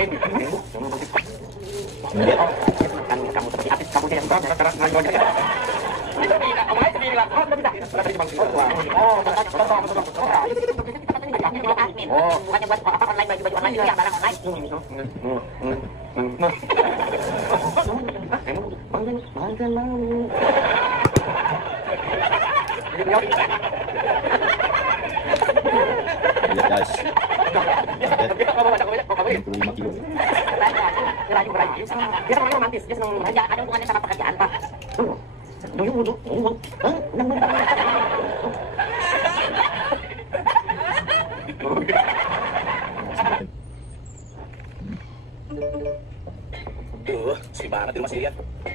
Kamu seperti artis, kamu yang berada sekarang ngajak. Tidak, kamu aja sendiri lah. Oh, tidak. Tadi cuma bukannya buat apa online baju online itu yang barang online. Lihat guys. 65 kilo. Dia kan orang romantis, dia senang belanja, ada hubungannya sama pekerjaan, Pak. Dulu. Duh, sepi banget di rumah sendirian.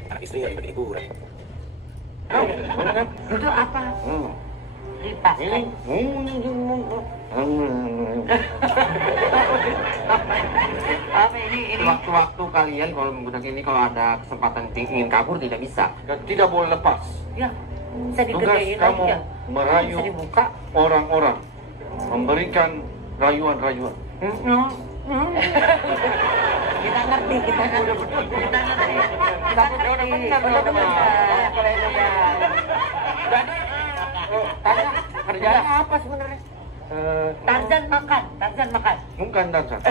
Anak istri nggak ikut liburan. Itu apa? Lipas. Apa ini waktu-waktu kalian kalau menggunakan ini kalau ada kesempatan ingin kabur tidak bisa. Dan tidak boleh lepas. Ya, bisa Tugas digedein kamu aja. merayu Bisa dibuka. orang-orang, memberikan rayuan-rayuan. Kita ngerti. Tanya kerjanya apa sebenarnya? Tarzan makan. Bukan Tarzan.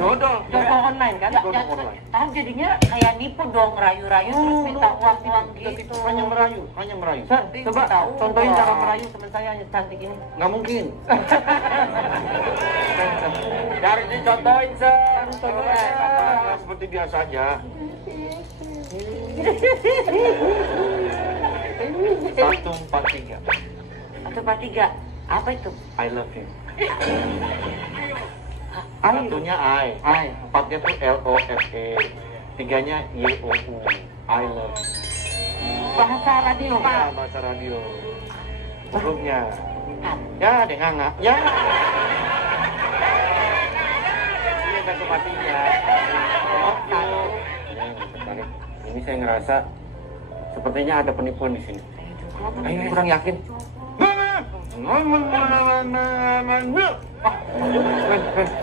Dodol. Joko online kan? Joko online. Kan jadinya kayak nipu dong, rayu-rayu terus minta uang gitu. Hanya merayu. Coba contohin cara merayu teman saya yang cantik ini. Nggak mungkin. Dari dicontohin, Sir. Seperti biasa aja. 143. 1, 4, 3. Apa itu? I love you. Satunya I. Empatnya tuh LOFE. Tiganya YOU. I love you. Bahasa radio. Bahasa radio. Sebelumnya. Ya, ada nganga. Ya. Ini satu matinya. Ini saya ngerasa sepertinya ada penipuan di sini. Ini kurang yakin.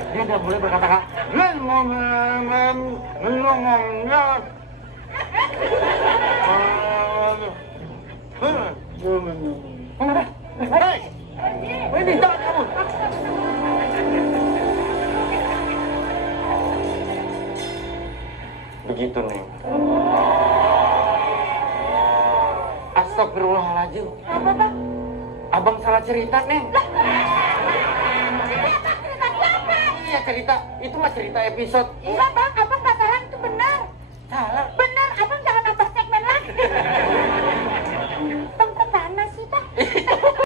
Dia udah mulai berkata-kata. Ini jangan kamu. Begitu, Neng. Astagfirullahaladzim. Apa? Abang salah cerita, Neng. Iya cerita. Itu mah cerita episode. Iya bang, abang nggak salah, itu benar.